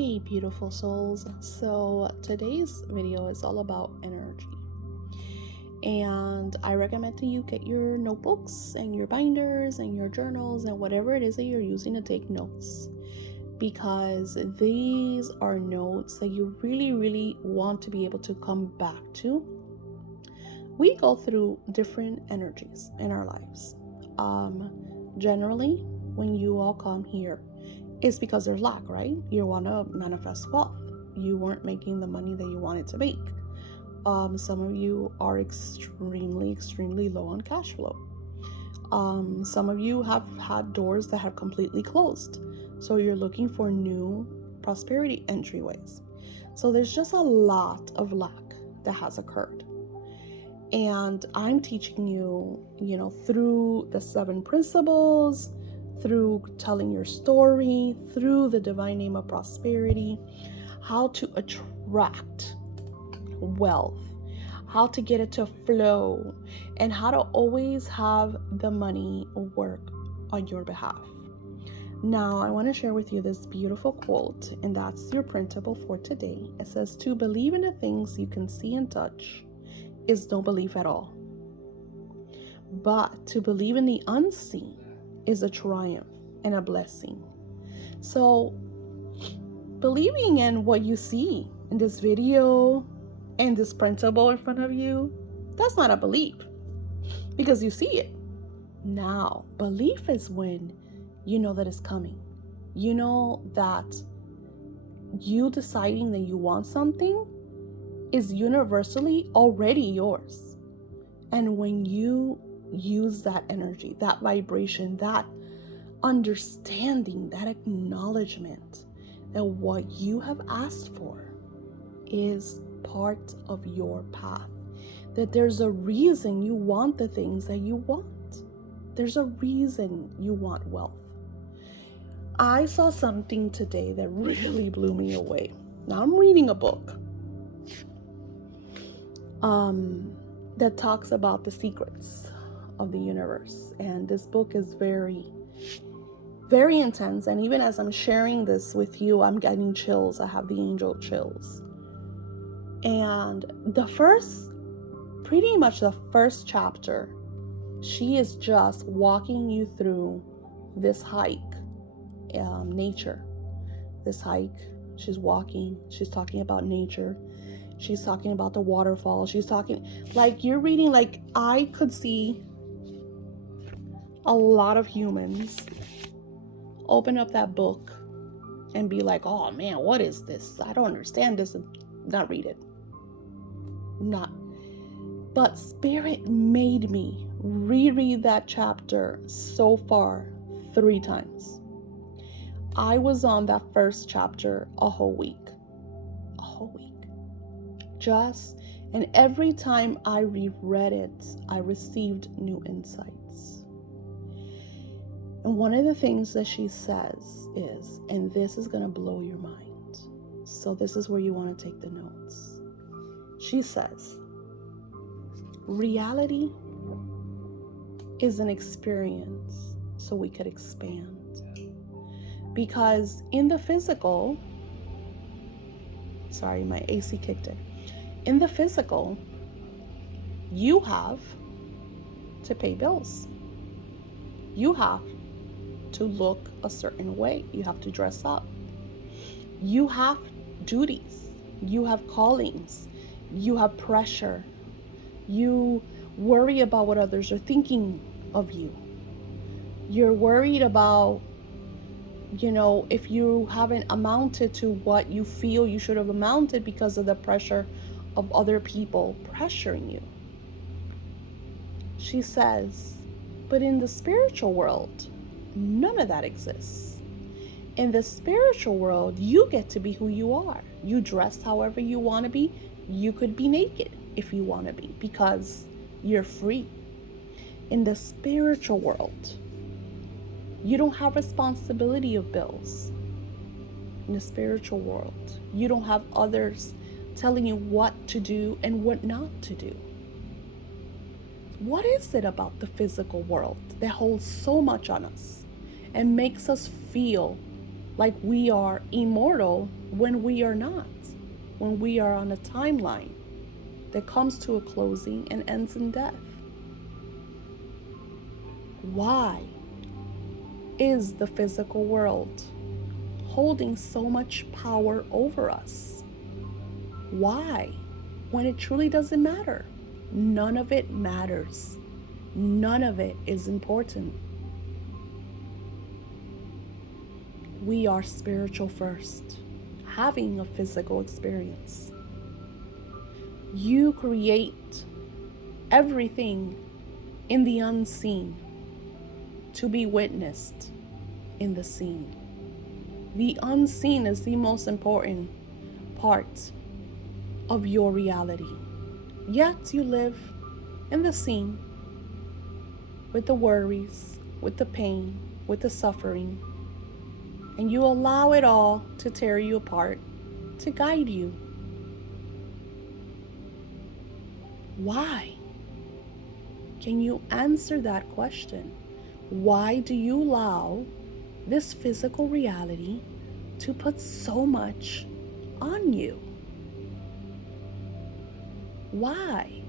Hey, beautiful souls. So, today's video is all about energy. And I recommend that you get your notebooks and your binders and your journals and whatever it is that you're using to take notes. Because these are notes that you really want to be able to come back to. We go through different energies in our lives. Generally, when you all come here, it's because there's lack, right? You want to manifest wealth. You weren't making the money that you wanted to make. Some of you are extremely low on cash flow. Some of you have had doors that have completely closed. So you're looking for new prosperity entryways. So there's just a lot of lack that has occurred. And I'm teaching you, through the 7 principles, through telling your story, through the divine name of prosperity, how to attract wealth, how to get it to flow, and how to always have the money work on your behalf. Now, I want to share with you this beautiful quote, and that's your printable for today. It says, "To believe in the things you can see and touch is no belief at all. But to believe in the unseen is a triumph and a blessing." So believing in what you see in this video and this printable in front of you, that's not a belief because you see it. Now, belief is when you know that it's coming. You know that you deciding that you want something is universally already yours. And when you use that energy, that vibration, that understanding, that acknowledgement that what you have asked for is part of your path, that there's a reason you want the things that you want. There's a reason you want wealth. I saw something today that really blew me away. Now I'm reading a book that talks about the secrets of the universe. And this book is very intense. And even as I'm sharing this with you, I'm getting chills. I have the angel chills. And pretty much the first chapter, she is just walking you through this hike, nature. This hike, she's walking, she's talking about nature. She's talking about the waterfall. She's talking, like, you're reading, like, I could see a lot of humans open up that book and be like, "Oh man, what is this? I don't understand this," and not read it. But Spirit made me reread that chapter so far 3 times. I was on that first chapter a whole week. And every time I reread it, I received new insights. And one of the things that she says is, and this is going to blow your mind, so this is where you want to take the notes. She says, reality is an experience so we could expand. Because in the physical, sorry, my AC kicked in. In the physical, you have to pay bills. You have to look a certain way. You have to dress up. You have duties. You have callings. You have pressure. You worry about what others are thinking of you. You're worried about, if you haven't amounted to what you feel you should have amounted because of the pressure of other people pressuring you. She says, but in the spiritual world, none of that exists. In the spiritual world, you get to be who you are. You dress however you want to be. You could be naked if you want to be, because you're free. In the spiritual world, you don't have responsibility of bills. In the spiritual world, you don't have others telling you what to do and what not to do. What is it about the physical world that holds so much on us and makes us feel like we are immortal when we are not, when we are on a timeline that comes to a closing and ends in death. Why is the physical world holding so much power over us? Why? When it truly doesn't matter. None of it matters. None of it is important. We are spiritual first, having a physical experience. You create everything in the unseen to be witnessed in the seen. The unseen is the most important part of your reality. Yet you live in the seen with the worries, with the pain, with the suffering, and you allow it all to tear you apart, to guide you. Why? Can you answer that question? Why do you allow this physical reality to put so much on you? Why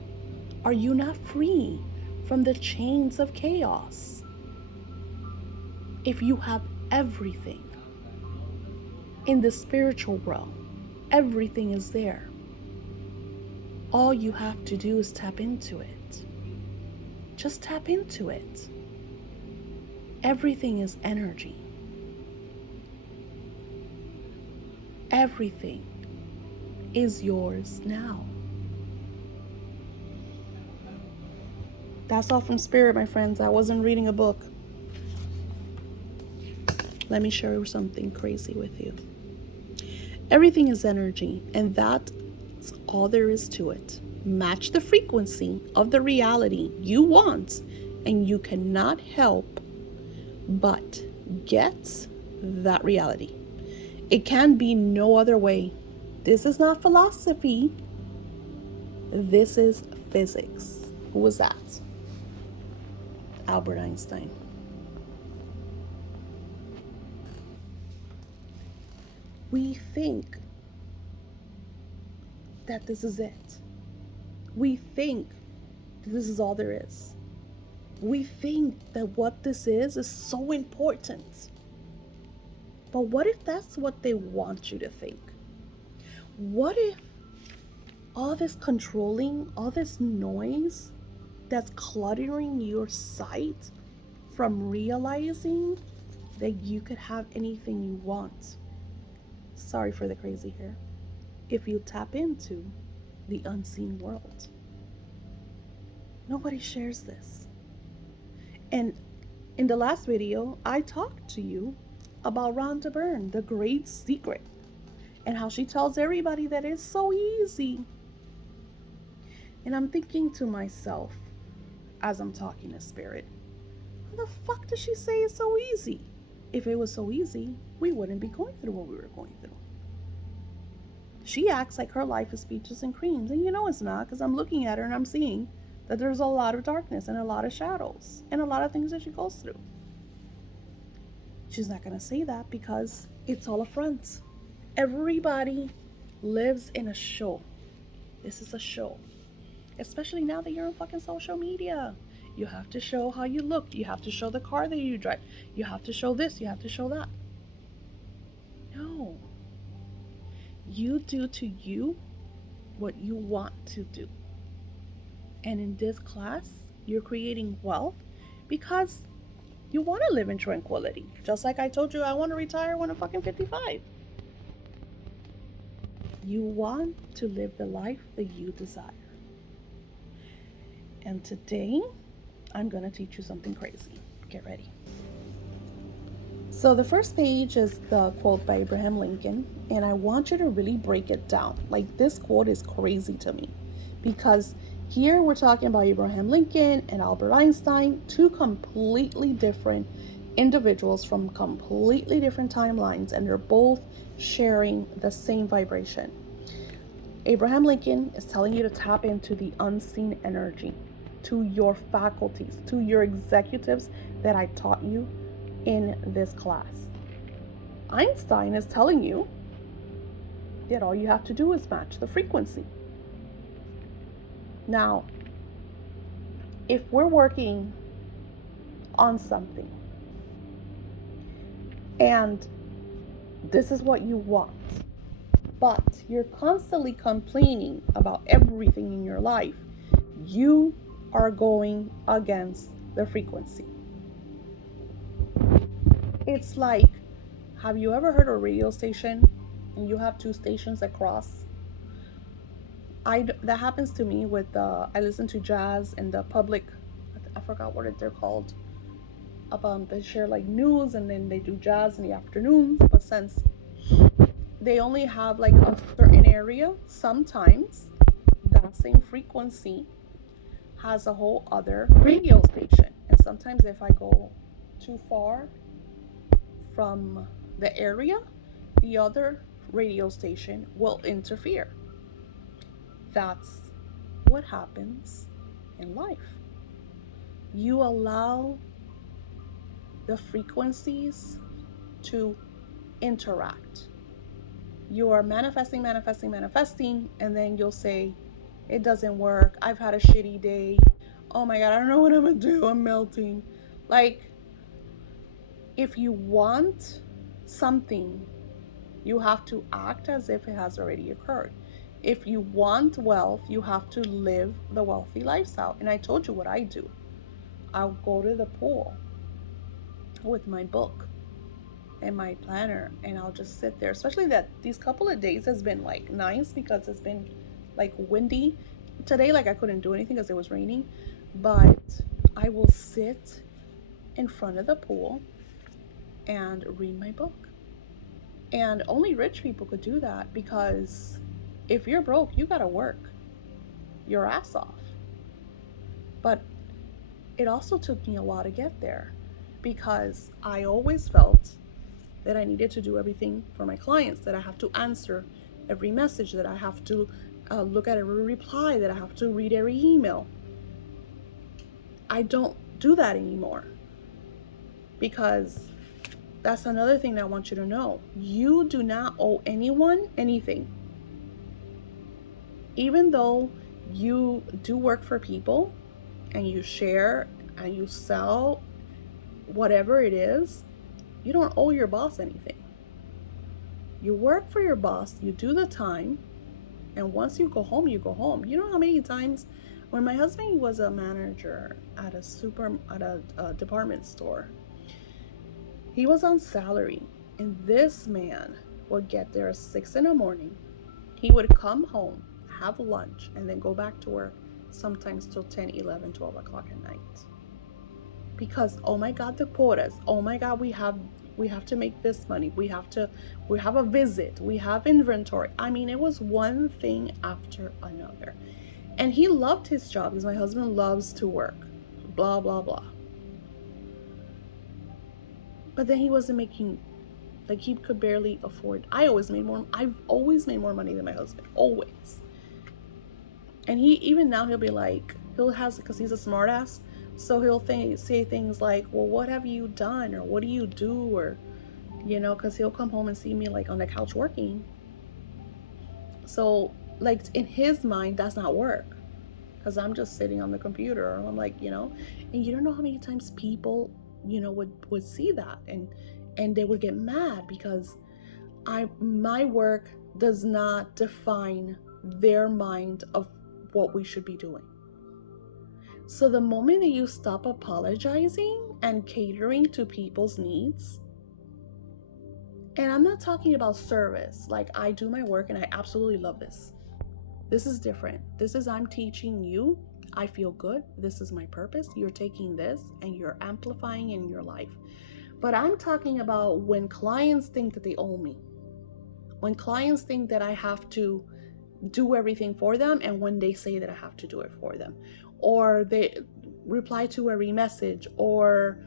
are you not free from the chains of chaos? If you have everything in the spiritual realm, everything is there. All you have to do is tap into it. Just tap into it. Everything is energy. Everything is yours now. That's all from Spirit, my friends. I wasn't reading a book. Let me share something crazy with you. Everything is energy, and that's all there is to it. Match the frequency of the reality you want, and you cannot help but get that reality. It can be no other way. This is not philosophy. This is physics. Who was that? Albert Einstein. We think that this is it. We think that this is all there is. We think that what this is so important. But what if that's what they want you to think? What if all this controlling, all this noise that's cluttering your sight from realizing that you could have anything you want? Sorry for the crazy here. If you tap into the unseen world. Nobody shares this. And in the last video, I talked to you about Rhonda Byrne, the great secret, and how she tells everybody that it's so easy. And I'm thinking to myself, as I'm talking to Spirit, how the fuck does she say it's so easy? If it was so easy, we wouldn't be going through what we were going through. She acts like her life is peaches and creams, and you know it's not, because I'm looking at her and I'm seeing that there's a lot of darkness and a lot of shadows and a lot of things that she goes through. She's not going to say that because it's all a front. Everybody lives in a show. This is a show. Especially now that you're on fucking social media. You have to show how you look. You have to show the car that you drive. You have to show this. You have to show that. No. You do to you what you want to do. And in this class, you're creating wealth because you want to live in tranquility. Just like I told you, I want to retire when I'm fucking 55. You want to live the life that you desire. And today, I'm going to teach you something crazy. Get ready. So the first page is the quote by Abraham Lincoln, and I want you to really break it down. Like, this quote is crazy to me because here we're talking about Abraham Lincoln and Albert Einstein, two completely different individuals from completely different timelines, and they're both sharing the same vibration. Abraham Lincoln is telling you to tap into the unseen energy, to your faculties, to your executives that I taught you in this class. Einstein is telling you that all you have to do is match the frequency. Now, if we're working on something and this is what you want, but you're constantly complaining about everything in your life, you are going against the frequency. It's like, have you ever heard a radio station and you have two stations across? That happens to me with I listen to jazz and the public. I forgot what they're called. They share like news and then they do jazz in the afternoons. But since they only have like a certain area, sometimes that same frequency has a whole other radio station. And sometimes if I go too far from the area, the other radio station will interfere. That's what happens in life. You allow the frequencies to interact. You are manifesting, and then you'll say, it doesn't work. I've had a shitty day. Oh my God, I don't know what I'm gonna do. I'm melting. Like, if you want something, you have to act as if it has already occurred. If you want wealth, you have to live the wealthy lifestyle. And I told you what I do. I'll go to the pool with my book and my planner, and I'll just sit there. Especially that these couple of days has been like nice because it's been like windy. Today, like I couldn't do anything because it was raining, but I will sit in front of the pool and read my book. And only rich people could do that, because if you're broke, you gotta work your ass off. But it also took me a while to get there, because I always felt that I needed to do everything for my clients, that I have to answer every message, that I have to look at every reply, that I have to read every email. I don't do that anymore, because that's another thing that I want you to know. You do not owe anyone anything. Even though you do work for people and you share and you sell whatever it is, you don't owe your boss anything. You work for your boss, you do the time, and once you go home, you go home. You know how many times when my husband was a manager at a department store, he was on salary, and this man would get there at 6 a.m. He would come home, have lunch, and then go back to work sometimes till 10, 11, 12 o'clock at night. Because, oh my God, the quotas. Oh my God, we have to make this money. We have a visit. We have inventory. I mean, it was one thing after another. And he loved his job, because my husband loves to work. Blah, blah, blah. But then he wasn't making, like, he could barely afford. I've always made more money than my husband. Always. And even now he'll be like, because he's a smart ass, so he'll say things like, well, what have you done? Or what do you do? Or, because he'll come home and see me like on the couch working. So like in his mind, that's not work, because I'm just sitting on the computer. I'm like, and you don't know how many times people, would see that and they would get mad, because my work does not define their mind of what we should be doing. So the moment that you stop apologizing and catering to people's needs, and I'm not talking about service, like I do my work and I absolutely love this. This is different. This is, I'm teaching you, I feel good, this is my purpose, you're taking this and you're amplifying in your life. But I'm talking about when clients think that they owe me, when clients think that I have to do everything for them, and when they say that I have to do it for them, or they reply to every message, or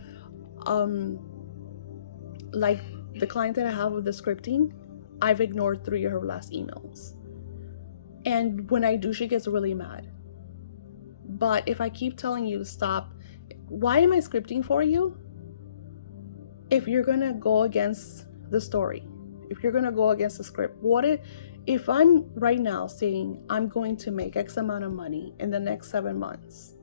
like the client that I have with the scripting, I've ignored 3 of her last emails. And when I do, she gets really mad. But if I keep telling you to stop, why am I scripting for you? If you're gonna go against the story, if you're going to go against the script, if I'm right now saying I'm going to make X amount of money in the next 7 months,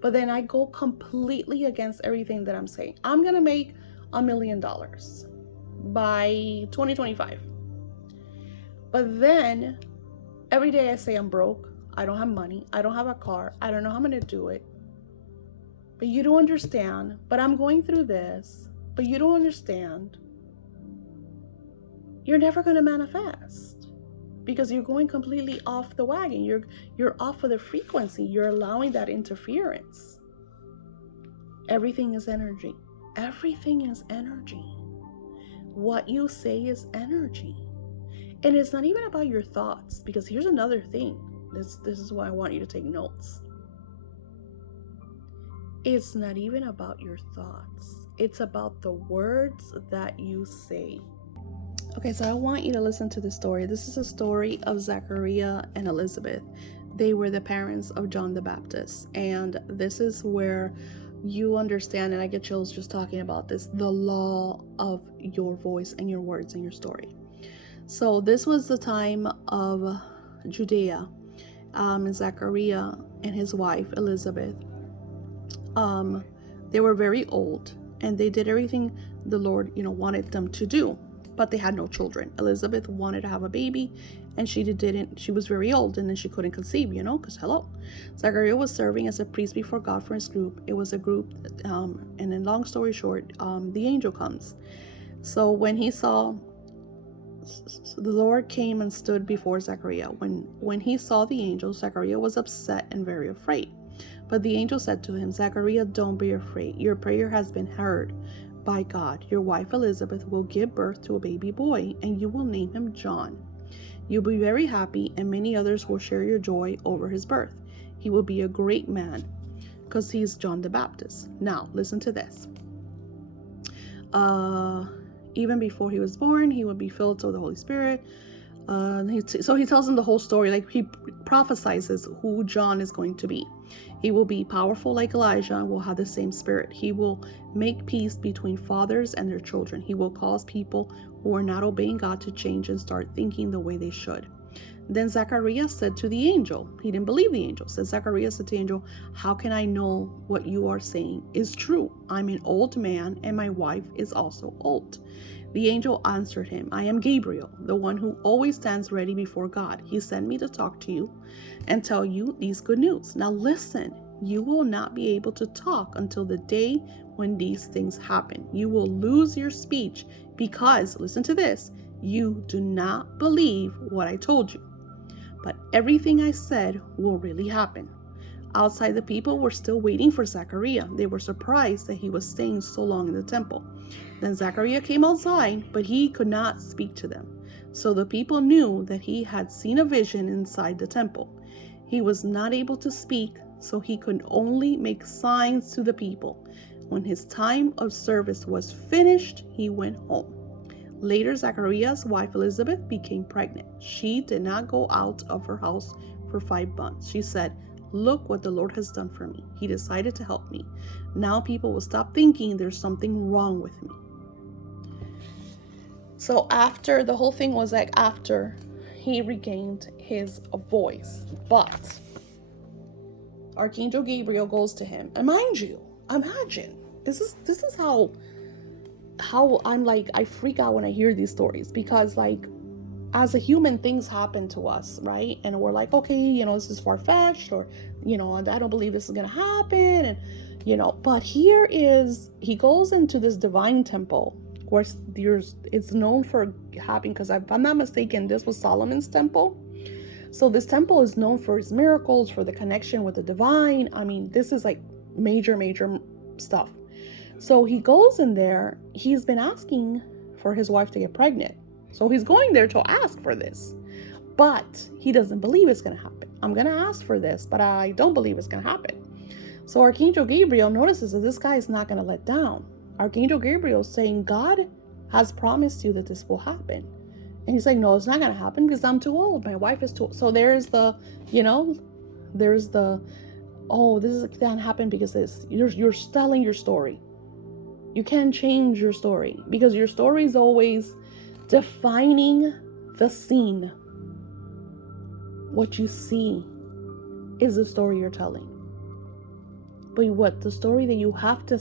but then I go completely against everything that I'm saying. I'm going to make $1 million by 2025. But then every day I say I'm broke, I don't have money, I don't have a car, I don't know how I'm going to do it. But you don't understand, but I'm going through this, but you don't understand. You're never going to manifest because you're going completely off the wagon. You're off of the frequency. You're allowing that interference. Everything is energy. Everything is energy. What you say is energy. And it's not even about your thoughts, because here's another thing. This is why I want you to take notes. It's not even about your thoughts. It's about the words that you say. Okay, so I want you to listen to the story. This is a story of Zachariah and Elizabeth. They were the parents of John the Baptist. And this is where you understand, and I get chills just talking about this, the law of your voice and your words and your story. So this was the time of Judea, and Zachariah and his wife Elizabeth. They were very old, and they did everything the Lord, wanted them to do, but they had no children. Elizabeth wanted to have a baby, and she didn't. She was very old, and then she couldn't conceive, because hello. Zachariah was serving as a priest before God for his group. It was a group, and in long story short, the angel comes. So when he saw, the Lord came and stood before Zachariah. When he saw the angel, Zachariah was upset and very afraid. But the angel said to him, Zachariah, don't be afraid. Your prayer has been heard by God. Your wife Elizabeth will give birth to a baby boy, and you will name him John. You'll be very happy, and many others will share your joy over his birth. He will be a great man, because he's John the Baptist. Now, listen to this. Even before he was born, he would be filled with the Holy Spirit. So he tells them the whole story, like he prophesizes who John is going to be. He will be powerful like Elijah and will have the same spirit. He will make peace between fathers and their children. He will cause people who are not obeying God to change and start thinking the way they should. Then Zachariah said to the angel, he didn't believe the angel. Zachariah said to the angel, how can I know what you are saying is true? I'm an old man and my wife is also old. The angel answered him, I am Gabriel, the one who always stands ready before God. He sent me to talk to you and tell you these good news. Now listen, you will not be able to talk until the day when these things happen. You will lose your speech because, listen to this, you do not believe what I told you. But everything I said will really happen. Outside, the people were still waiting for Zachariah. They were surprised that he was staying so long in the temple. Then Zachariah came outside, but he could not speak to them. So the people knew that he had seen a vision inside the temple. He was not able to speak, so he could only make signs to the people. When his time of service was finished, he went home. Later, Zachariah's wife Elizabeth became pregnant. She did not go out of her house for 5 months. She said, look what the Lord has done for me. He decided to help me. Now people will stop thinking there's something wrong with me. So after the whole thing was like after he regained his voice, but Archangel Gabriel goes to him. And mind you, imagine, this is how I'm like, I freak out when I hear these stories, because like as a human, things happen to us, right? And we're like, okay, this is far-fetched, or, I don't believe this is going to happen. And, but he goes into this divine temple where it's known for having, because if I'm not mistaken, this was Solomon's temple. So this temple is known for its miracles, for the connection with the divine. I mean, this is like major stuff. So he goes in there. He's been asking for his wife to get pregnant. So he's going there to ask for this, but he doesn't believe it's going to happen. I'm going to ask for this, but I don't believe it's going to happen. So Archangel Gabriel notices that this guy is not going to let down. Archangel Gabriel is saying, God has promised you that this will happen. And he's like, no, it's not going to happen because I'm too old. My wife is too old. So there's the, oh, this can't happen because you're telling your story. You can't change your story because your story is always defining the scene. What you see is the story you're telling. But what the story that you have to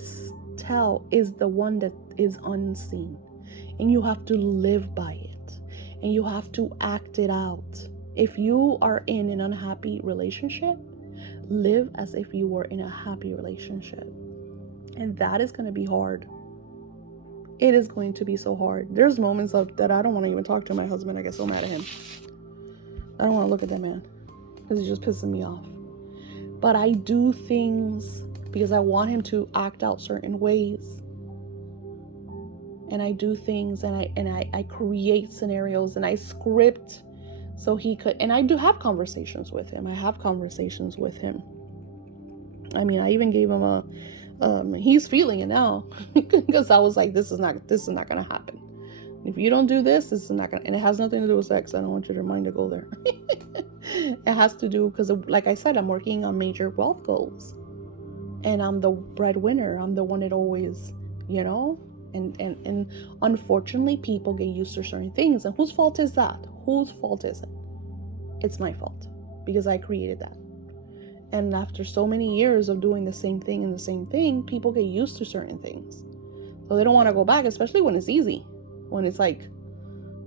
tell is the one that is unseen. And you have to live by it. And you have to act it out. If you are in an unhappy relationship, live as if you were in a happy relationship. And that is going to be hard. It is going to be so hard. There's moments that I don't want to even talk to my husband. I get so mad at him. I don't want to look at that man because he's just pissing me off. But I do things because I want him to act out certain ways. And I do things and I create scenarios and I script so he could. And I do have conversations with him. I have conversations with him. I mean, I even gave him he's feeling it now because I was like, this is not going to happen. If you don't do this, this is not going to, and it has nothing to do with sex. I don't want your mind to go there. It has to do, because like I said, I'm working on major wealth goals and I'm the breadwinner. I'm the one that always, and unfortunately people get used to certain things. And whose fault is that? Whose fault is it? It's my fault because I created that. And after so many years of doing the same thing and the same thing, people get used to certain things. So they don't want to go back, especially when it's easy. When it's like,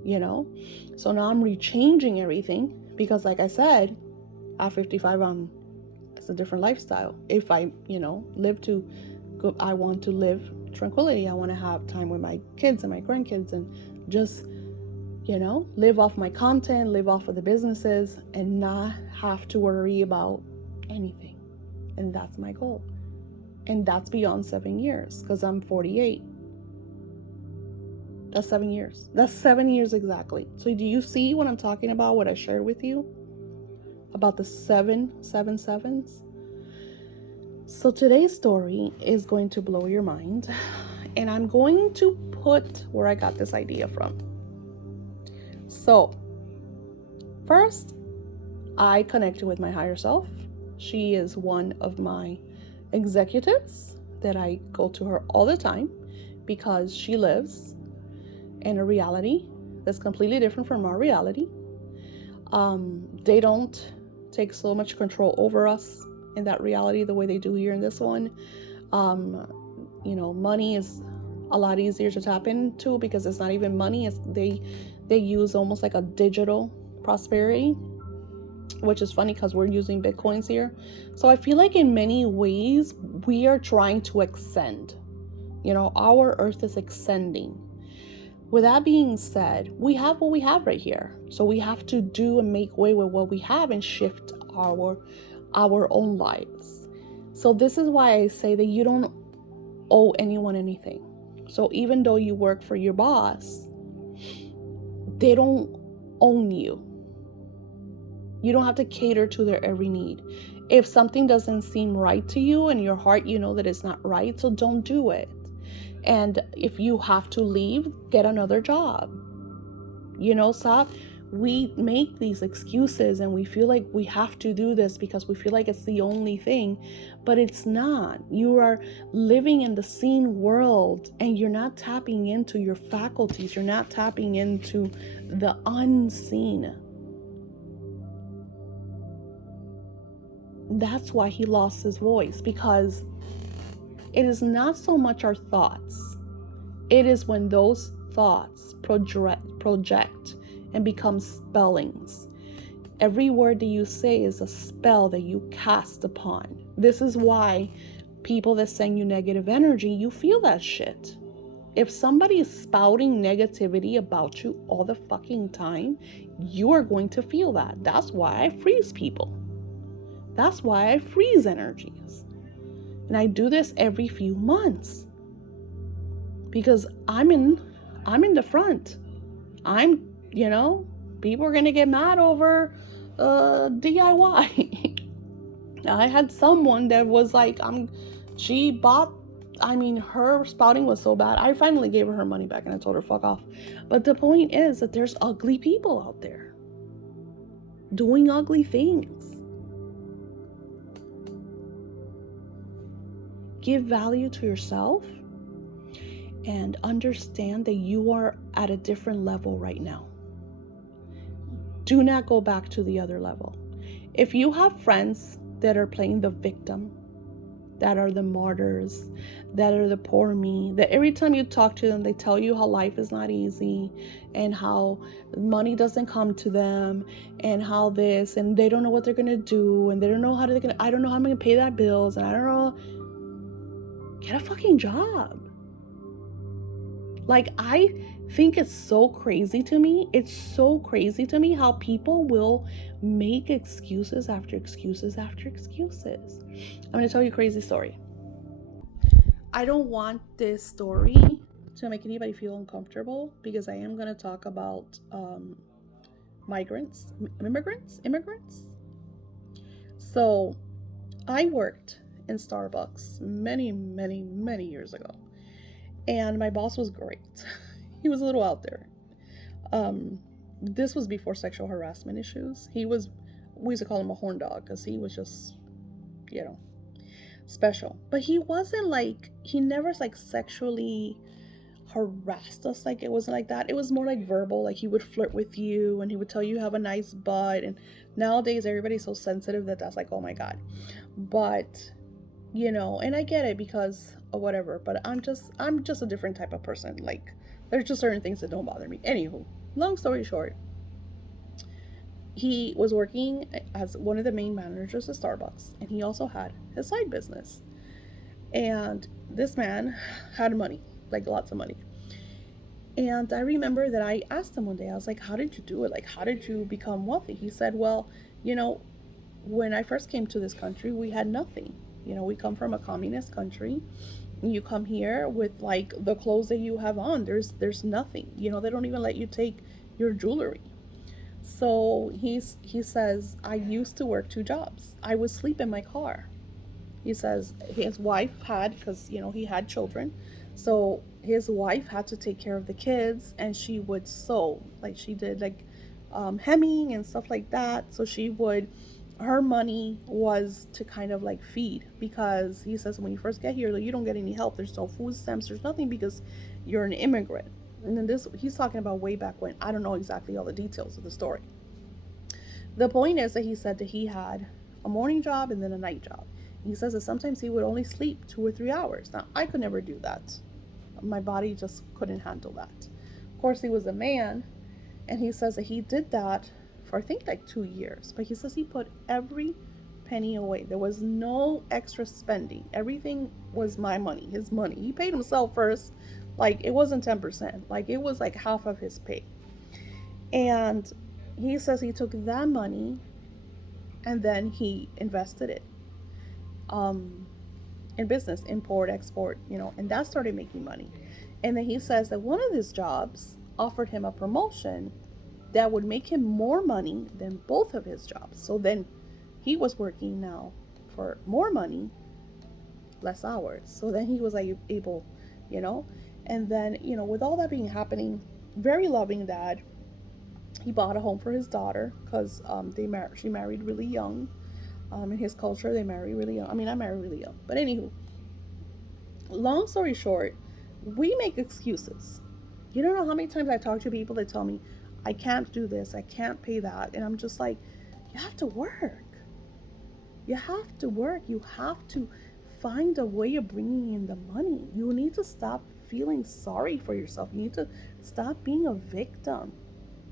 So now I'm rechanging everything because, like I said, at 55, it's a different lifestyle. If I, I want to live tranquility. I want to have time with my kids and my grandkids and just, live off my content, live off of the businesses and not have to worry about anything. And that's my goal. And that's beyond 7 years because I'm 48. That's 7 years. That's 7 years exactly. So do you see what I'm talking about, what I shared with you? About the 777s? So today's story is going to blow your mind. And I'm going to put where I got this idea from. So, first, I connected with my higher self. She is one of my executives that I go to her all the time because she lives in a reality that's completely different from our reality. They don't take so much control over us in that reality the way they do here in this one. Money is a lot easier to tap into because it's not even money. It's they use almost like a digital prosperity, which is funny because we're using Bitcoins here. So I feel like in many ways we are trying to ascend. Our earth is ascending. With that being said, we have what we have right here. So we have to do and make way with what we have and shift our own lives. So this is why I say that you don't owe anyone anything. So even though you work for your boss, they don't own you. You don't have to cater to their every need. If something doesn't seem right to you in your heart, you know that it's not right, so don't do it. And if you have to leave, get another job. Stop. We make these excuses and we feel like we have to do this because we feel like it's the only thing, but it's not. You are living in the seen world and you're not tapping into your faculties. You're not tapping into the unseen. That's why he lost his voice, because it is not so much our thoughts. It is when those thoughts project and become spellings. Every word that you say is a spell that you cast upon. This is why people that send you negative energy, you feel that shit. If somebody is spouting negativity about you all the fucking time, you are going to feel that. That's why I freeze people. That's why I freeze energies. And I do this every few months because I'm in the front. People are going to get mad over DIY. I had someone that was like, her spouting was so bad. I finally gave her money back and I told her, fuck off. But the point is that there's ugly people out there doing ugly things. Give value to yourself. and understand that you are at a different level right now. Do not go back to the other level. If you have friends that are playing the victim, that are the martyrs, that are the poor me, that every time you talk to them, they tell you how life is not easy and how money doesn't come to them and how this, and they don't know what they're going to do, and they don't know how they're going to, I don't know how I'm going to pay that bills, and I don't know. Get a fucking job. Like, I think it's so crazy to me. It's so crazy to me how people will make excuses after excuses after excuses. I'm going to tell you a crazy story. I don't want this story to make anybody feel uncomfortable because I am going to talk about immigrants. So I worked in Starbucks many, many, many years ago. And my boss was great. He was a little out there. This was before sexual harassment issues. We used to call him a horn dog because he was just, special. But he wasn't like, he never like sexually harassed us. Like, it wasn't like that. It was more like verbal. Like, he would flirt with you and he would tell you have a nice butt. And nowadays everybody's so sensitive that's like, oh my God. But, and I get it because of whatever, but I'm just a different type of person. Like, there's just certain things that don't bother me. Anywho, long story short, he was working as one of the main managers at Starbucks, and he also had his side business. And this man had money, like lots of money. And I remember that I asked him one day, I was like, how did you do it? Like, how did you become wealthy? He said, well, when I first came to this country, we had nothing. We come from a communist country. You come here with like the clothes that you have on. There's nothing. They don't even let you take your jewelry. So he says, I used to work 2 jobs. I would sleep in my car. He says his wife had, because he had children, so his wife had to take care of the kids, and she would sew. Like, she did like hemming and stuff like that. So her money was to kind of like feed, because he says when you first get here, like, you don't get any help. There's no food stamps, there's nothing, because you're an immigrant. And then he's talking about way back when. I don't know exactly all the details of the story. The point is that he said that he had a morning job and then a night job. He says that sometimes he would only sleep 2 or 3 hours. Now, I could never do that. My body just couldn't handle that. Of course, he was a man, and he says that he did that for I think like 2 years. But he says he put every penny away. There was no extra spending. Everything was my money, his money. He paid himself first. Like, it wasn't 10%. Like, it was like half of his pay. And he says he took that money and then he invested it in business, import, export, and that started making money. And then he says that one of his jobs offered him a promotion that would make him more money than both of his jobs. So then he was working now for more money, less hours. So then he was like able, and then, with all that being happening, very loving dad, he bought a home for his daughter because she married really young. In his culture, they marry really young. I mean, I married really young. But anywho, long story short, we make excuses. You don't know how many times I talk to people that tell me, I can't do this, I can't pay that. And I'm just like, you have to work. You have to work. You have to find a way of bringing in the money. You need to stop feeling sorry for yourself. You need to stop being a victim,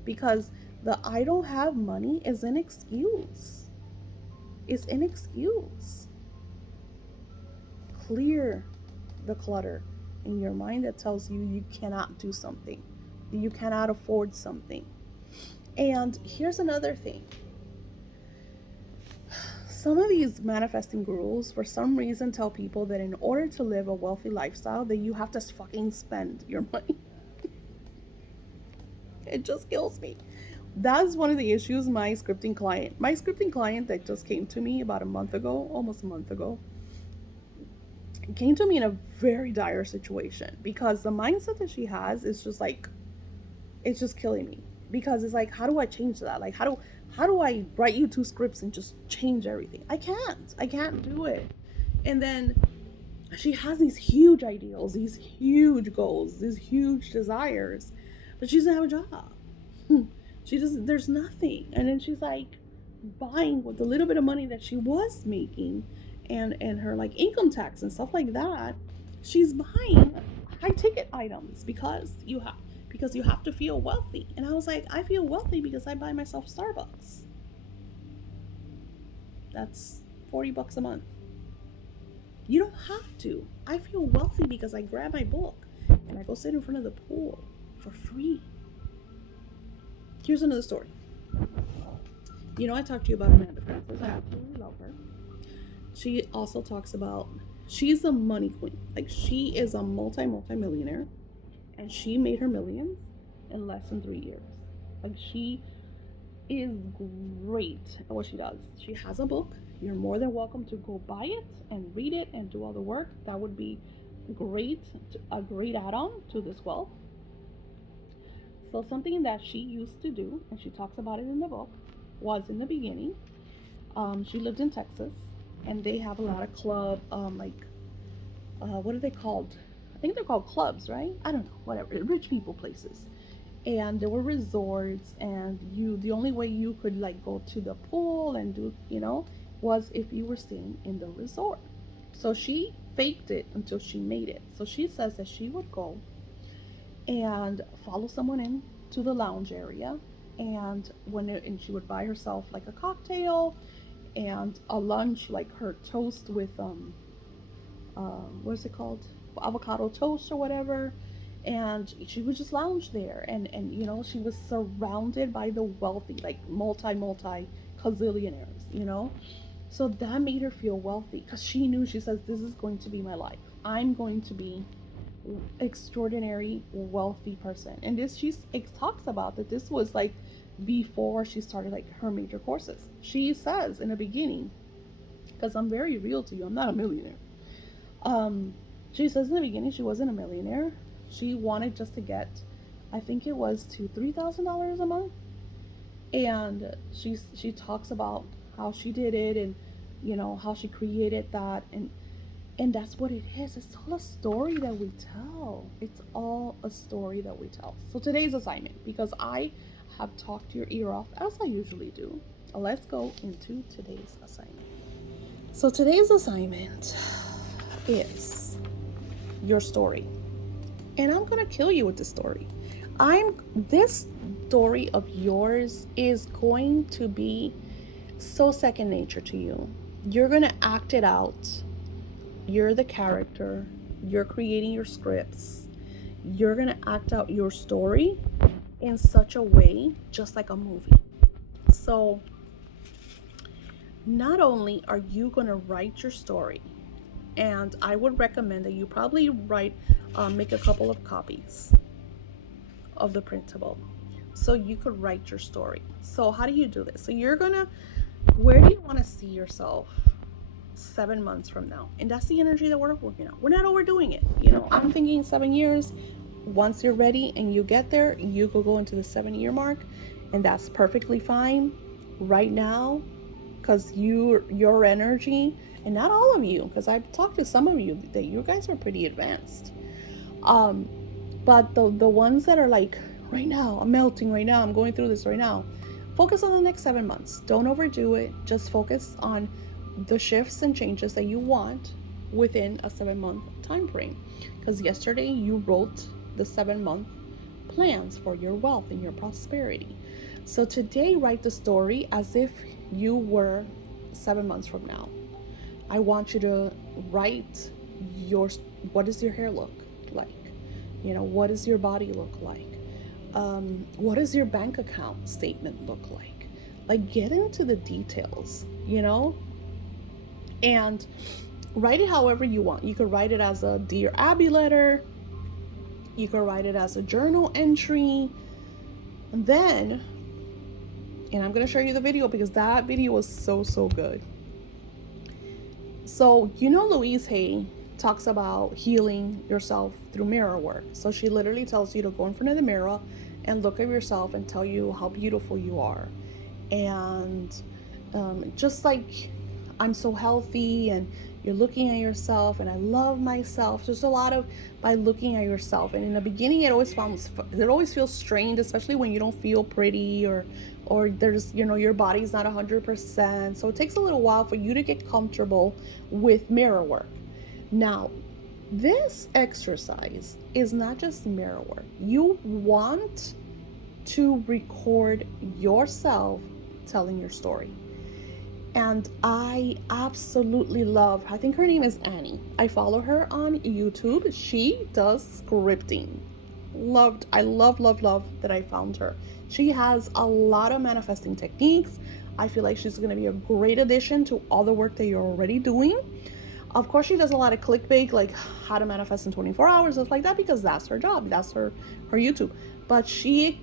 because the I don't have money is an excuse. It's an excuse. Clear the clutter in your mind that tells you you cannot do something, you cannot afford something. And here's another thing. Some of these manifesting gurus, for some reason, tell people that in order to live a wealthy lifestyle, that you have to fucking spend your money. It just kills me. That's one of the issues. My scripting client that just came to me about almost a month ago, came to me in a very dire situation, because the mindset that she has is just like, it's just killing me. Because it's like, how do I change that? Like, how do I write you 2 scripts and just change everything? I can't do it. And then She has these huge ideals, these huge goals, these huge desires, but she doesn't have a job. She doesn't, there's nothing. And then she's like buying with the little bit of money that she was making and her like income tax and stuff like that. She's buying high ticket items because you have to feel wealthy. And I was like, I feel wealthy because I buy myself Starbucks. That's $40 a month. You don't have to. I feel wealthy because I grab my book and I go sit in front of the pool for free. Here's another story. You know, I talked to you about Amanda Frances. I absolutely love her. She also talks about, she's a money queen. Like, she is a multi-millionaire, and she made her millions in less than 3 years. Like, she is great at what she does. She has a book. You're more than welcome to go buy it and read it and do all the work. That would be great, a great add-on to this wealth. So something that she used to do, and she talks about it in the book, was in the beginning, she lived in Texas, and they have a lot of club, what are they called? I think they're called clubs, right? I don't know, whatever, rich people places. And there were resorts, and the only way you could like go to the pool and do, was if you were staying in the resort. So she faked it until she made it. So she says that she would go and follow someone in to the lounge area, and and she would buy herself like a cocktail and a lunch, like her toast with what is it called, avocado toast or whatever, and she would just lounge there, and she was surrounded by the wealthy, like multi gazillionaires. So that made her feel wealthy because she knew, she says, this is going to be my life. I'm going to be extraordinary wealthy person. And it talks about that this was like before she started like her major courses. She says in the beginning, because I'm very real to you, I'm not a millionaire. She says in the beginning she wasn't a millionaire. She wanted just to get, I think it was to $3,000 a month. And she talks about how she did it, and how she created that, and that's what it is. It's all a story that we tell. It's all a story that we tell. So today's assignment, because I have talked your ear off as I usually do, let's go into today's assignment. So today's assignment is your story. And I'm going to kill you with the story. This story of yours is going to be so second nature to you. You're going to act it out. You're the character. You're creating your scripts. You're going to act out your story in such a way, just like a movie. So not only are you going to write your story, and I would recommend that you probably make a couple of copies of the printable so you could write your story. So how do you do this? So where do you want to see yourself 7 months from now? And that's the energy that we're working on. We're not overdoing it. I'm thinking 7 years. Once you're ready and you get there, you could go into the 7-year mark, and that's perfectly fine right now, because your energy, and not all of you, because I've talked to some of you that you guys are pretty advanced, but the ones that are like, right now I'm melting, right now I'm going through this right now, focus on the next 7 months. Don't overdo it. Just focus on the shifts and changes that you want within a 7-month time frame, because yesterday you wrote the 7-month plans for your wealth and your prosperity. So today, write the story as if you were 7 months from now. I want you to write what does your hair look like? What does your body look like? What does your bank account statement look like? Like, get into the details, and write it however you want. You could write it as a Dear Abby letter. You could write it as a journal entry. And then, and I'm going to show you the video because that video was so, so good. So, Louise Hay talks about healing yourself through mirror work. So she literally tells you to go in front of the mirror and look at yourself and tell you how beautiful you are. And just like I'm so healthy, and you're looking at yourself, and I love myself. There's a lot of by looking at yourself, and in the beginning it always feels strained, especially when you don't feel pretty, or there's, your body's not 100%. So it takes a little while for you to get comfortable with mirror work. Now, this exercise is not just mirror work. You want to record yourself telling your story. And I absolutely love, I think her name is Annie. I follow her on YouTube. She does scripting. I love that I found her. She has a lot of manifesting techniques. I feel like she's going to be a great addition to all the work that you're already doing. Of course, she does a lot of clickbait, like how to manifest in 24 hours, stuff like that, because that's her job. That's her YouTube. But she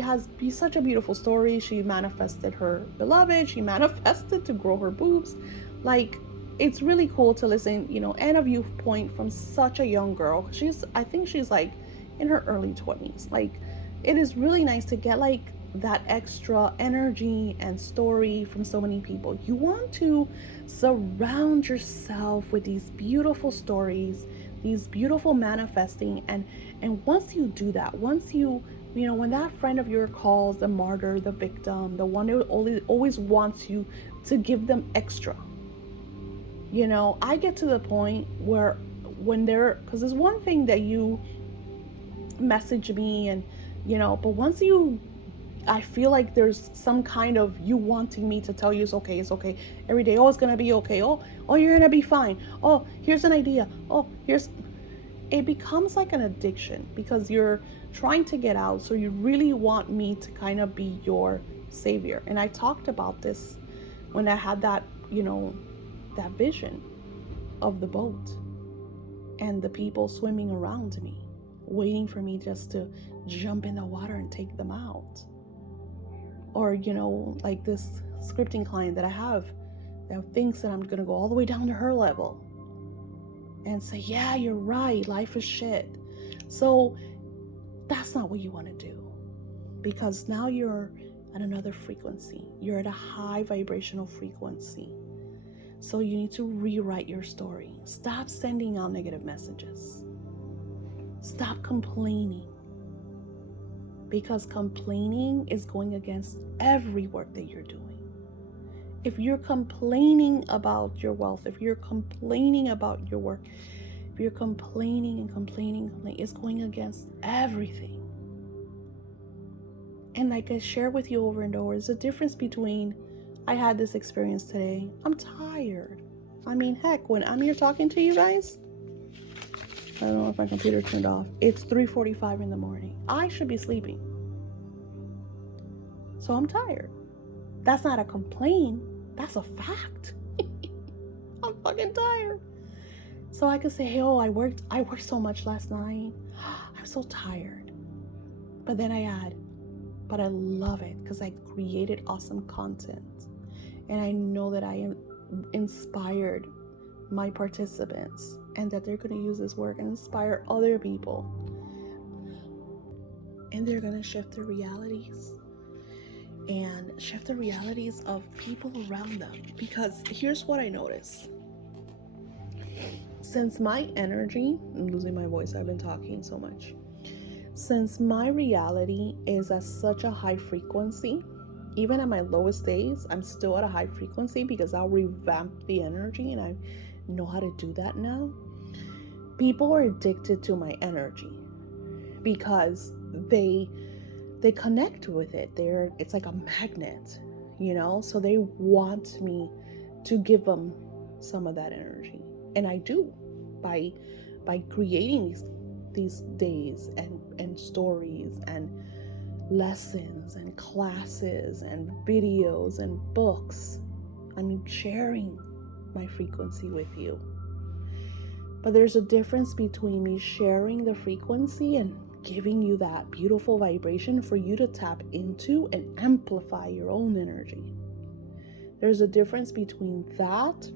has such a beautiful story. She manifested her beloved. She manifested to grow her boobs. Like, it's really cool to listen, and a viewpoint from such a young girl. I think she's like in her early 20s. Like, it is really nice to get like that extra energy and story from so many people. You want to surround yourself with these beautiful stories, these beautiful manifesting, and once you do that, once you when that friend of yours calls the martyr, the victim, the one who always wants you to give them extra, I get to the point where because there's one thing that you message me, and but once I feel like there's some kind of you wanting me to tell you it's okay every day. Oh, it's gonna be okay. Oh, you're gonna be fine. Oh, here's an idea. Oh, it becomes like an addiction, because you're trying to get out. So you really want me to kind of be your savior. And I talked about this when I had that, that vision of the boat and the people swimming around me, waiting for me just to jump in the water and take them out. Or, like this scripting client that I have that thinks that I'm going to go all the way down to her level and say, yeah, you're right, life is shit. So that's not what you want to do, because now you're at another frequency. You're at a high vibrational frequency. So you need to rewrite your story. Stop sending out negative messages. Stop complaining. Because complaining is going against every work that you're doing. If you're complaining about your wealth, if you're complaining about your work, if you're complaining and complaining, it's going against everything. And like I share with you over and over, there's a difference between, I had this experience today, I'm tired. I mean, heck, when I'm here talking to you guys, I don't know if my computer turned off. It's 3:45 in the morning. I should be sleeping. So I'm tired. That's not a complaint. That's a fact. I'm fucking tired. So I could say, hey, I worked so much last night. I'm so tired. But then I add, but I love it because I created awesome content. And I know that I inspired my participants, and that they're going to use this work and inspire other people. And they're going to shift their realities and shift the realities of people around them. Because here's what I notice. Since my energy, I'm losing my voice, I've been talking so much. Since my reality is at such a high frequency, even at my lowest days, I'm still at a high frequency because I'll revamp the energy, and I know how to do that now. People are addicted to my energy because they connect with it. It's like a magnet, so they want me to give them some of that energy. And I do by creating these days and stories and lessons and classes and videos and books. I'm sharing my frequency with you. But there's a difference between me sharing the frequency and giving you that beautiful vibration for you to tap into and amplify your own energy. There's a difference between that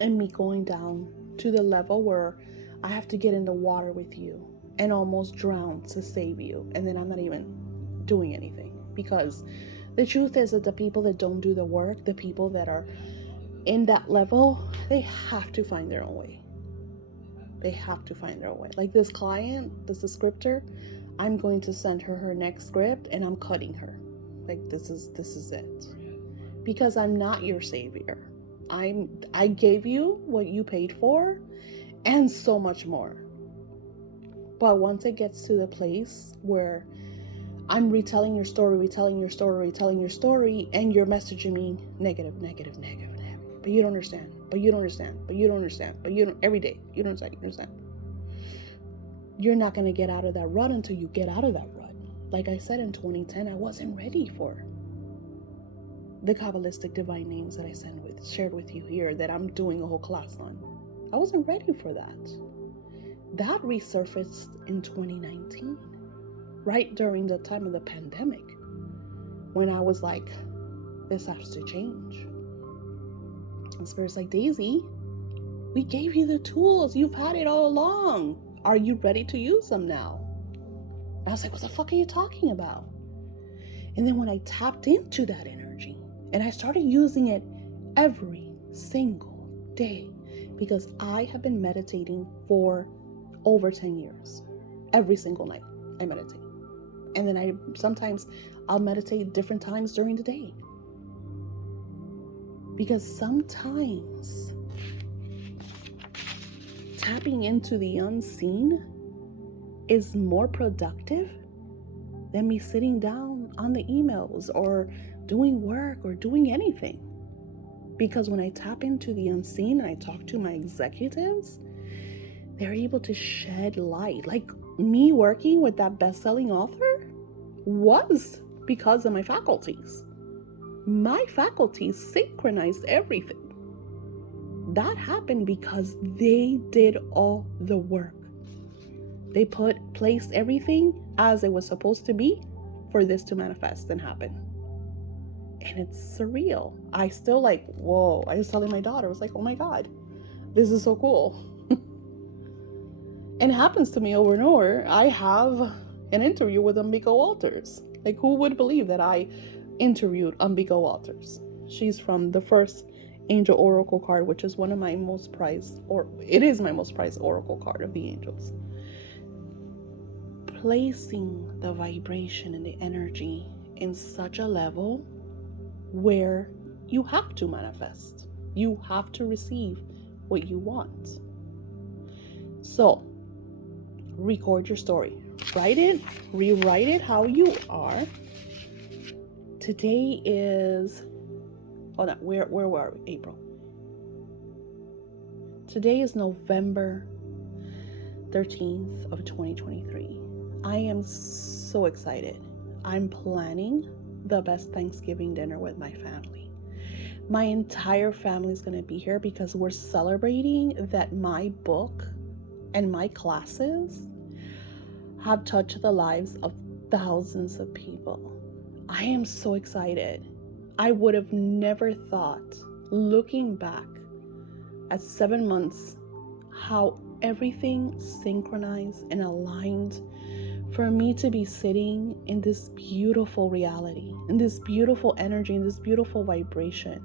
and me going down to the level where I have to get in the water with you and almost drown to save you, and then I'm not even doing anything. Because the truth is that the people that don't do the work, the people that are in that level, they have to find their own way. They have to find their own way. Like this client, this scripter, I'm going to send her next script and I'm cutting her. Like this is it. Because I'm not your savior. I gave you what you paid for and so much more. But once it gets to the place where I'm retelling your story, and you're messaging me negative. But you don't understand. Every day. You don't understand. You're not going to get out of that rut until you get out of that rut. Like I said, in 2010, I wasn't ready for the Kabbalistic divine names that I shared with you here, that I'm doing a whole class on. I wasn't ready for that. That resurfaced in 2019, right during the time of the pandemic, when I was like, this has to change. And Spirit's like, Daisy, we gave you the tools. You've had it all along. Are you ready to use them now? And I was like, what the fuck are you talking about? And then when I tapped into that energy and I started using it every single day, because I have been meditating for over 10 years. Every single night I meditate. And then I'll meditate different times during the day. Because sometimes tapping into the unseen is more productive than me sitting down on the emails or doing work or doing anything. Because when I tap into the unseen and I talk to my executives, they're able to shed light. Like me working with that best-selling author was because of my faculties. My faculties synchronized everything. That happened because they did all the work. They placed everything as it was supposed to be for this to manifest and happen. And it's surreal. I still whoa. I was telling my daughter, I was like, oh my God, this is so cool. And it happens to me over and over. I have an interview with Ambika Walters. Like, who would believe that I interviewed Ambika Walters? She's from the first Angel Oracle card, which is one of my most prized, or it is my most prized Oracle card of the angels. Placing the vibration and the energy in such a level where you have to manifest. You have to receive what you want. So, record your story. Write it, rewrite it how you are. Today is, hold on, where were we? April. Today is November 13th of 2023. I am so excited. I'm planning the best Thanksgiving dinner with my family. My entire family is going to be here because we're celebrating that my book and my classes have touched the lives of thousands of people. I am so excited. I would have never thought, looking back at 7 months, how everything synchronized and aligned for me to be sitting in this beautiful reality, in this beautiful energy, in this beautiful vibration.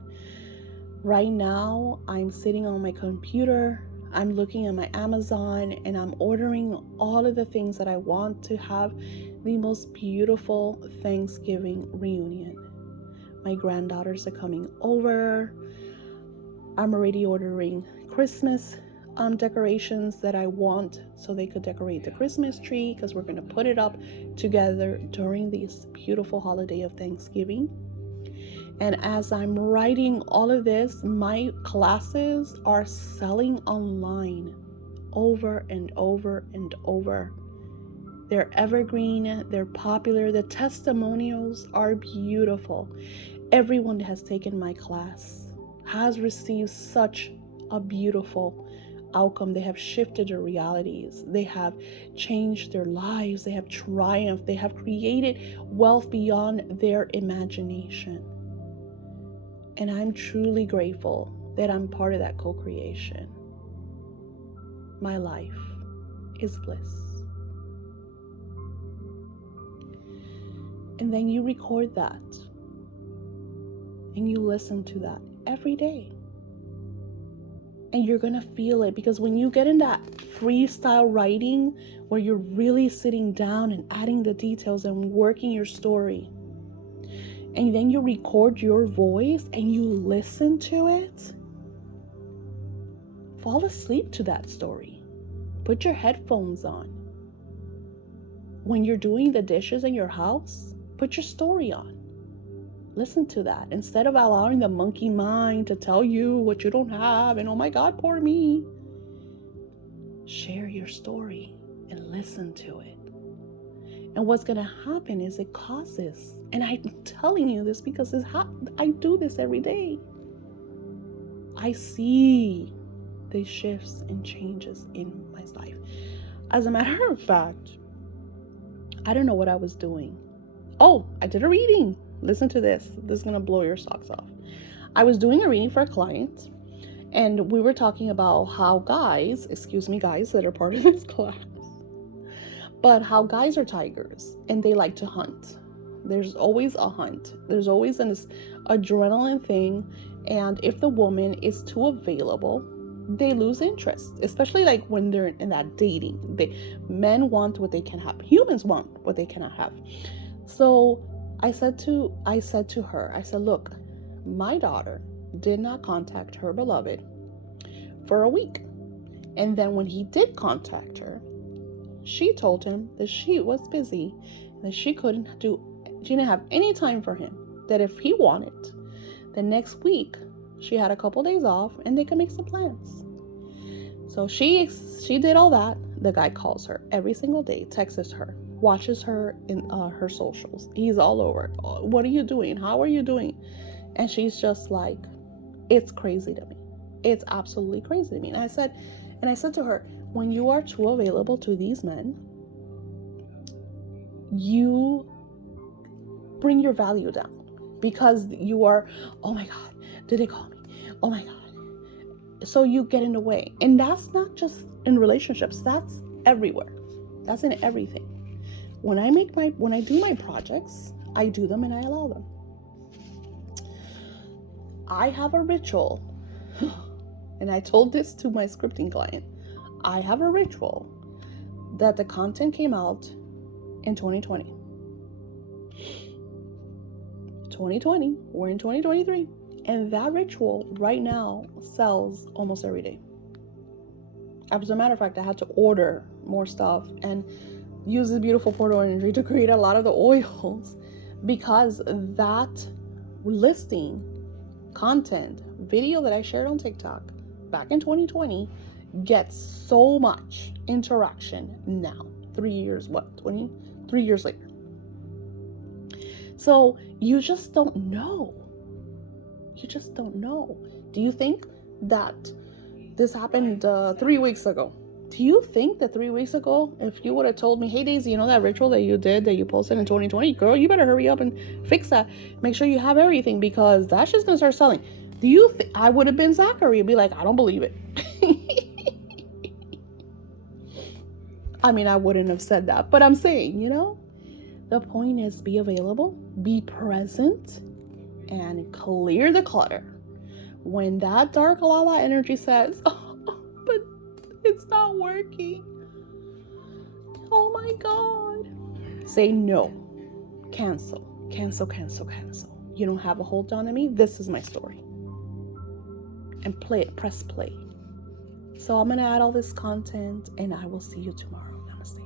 Right now, I'm sitting on my computer, I'm looking at my Amazon, and I'm ordering all of the things that I want to have the most beautiful Thanksgiving reunion. My granddaughters are coming over. I'm already ordering Christmas decorations that I want so they could decorate the Christmas tree, because we're going to put it up together during this beautiful holiday of Thanksgiving. And as I'm writing all of this, my classes are selling online over and over and over. They're evergreen, they're popular, the testimonials are beautiful. Everyone that has taken my class has received such a beautiful outcome. They have shifted their realities. They have changed their lives. They have triumphed. They have created wealth beyond their imagination. And I'm truly grateful that I'm part of that co-creation. My life is bliss. And then you record that. And you listen to that every day. And you're going to feel it, because when you get in that freestyle writing where you're really sitting down and adding the details and working your story, and then you record your voice and you listen to it, fall asleep to that story. Put your headphones on. When you're doing the dishes in your house, put your story on. Listen to that instead of allowing the monkey mind to tell you what you don't have and, oh my God, poor me. Share your story and listen to it. And what's going to happen is it causes, and I'm telling you this because I do this every day. I see these shifts and changes in my life. As a matter of fact, I don't know what I was doing. Oh, I did a reading. Listen to this. This is going to blow your socks off. I was doing a reading for a client, and we were talking about how guys that are part of this class, but how guys are tigers and they like to hunt. There's always a hunt. There's always an adrenaline thing. And if the woman is too available, they lose interest, especially like when they're in that dating. Men want what they can have. Humans want what they cannot have. So I said to her, look, my daughter did not contact her beloved for a week. And then when he did contact her, she told him that she was busy, that she didn't have any time for him, that if he wanted, the next week she had a couple days off and they could make some plans. So she did all that. The guy calls her every single day, texts her, watches her in her socials. He's all over. What are you doing? How are you doing? And she's just like, it's crazy to me. It's absolutely crazy to me. And I said to her, when you are too available to these men, you bring your value down, because you are, oh my God, did they call me? Oh my God. So you get in the way. And that's not just in relationships. That's everywhere. That's in everything. When I do my projects, I do them and I allow them. I have a ritual, and I told this to my scripting client. I have a ritual that the content came out in 2020. 2020, we're in 2023, and that ritual right now sells almost every day. As a matter of fact, I had to order more stuff and use this beautiful portal energy to create a lot of the oils, because that listing content video that I shared on TikTok back in 2020 gets so much interaction now, 3 years later. So you just don't know. Do you think that this happened 3 weeks ago? Do you think that 3 weeks ago, if you would have told me, hey Daisy, you know that ritual that you did, that you posted in 2020, girl, you better hurry up and fix that. Make sure you have everything, because that's just going to start selling. Do you think I would have been Zachary and be like, I don't believe it? I mean, I wouldn't have said that, but I'm saying, the point is, be available, be present, and clear the clutter. When that dark Lala energy says, oh, but it's not working. Oh my God. Say no. Cancel. You don't have a hold on me. This is my story. And press play. So I'm going to add all this content, and I will see you tomorrow. Namaste.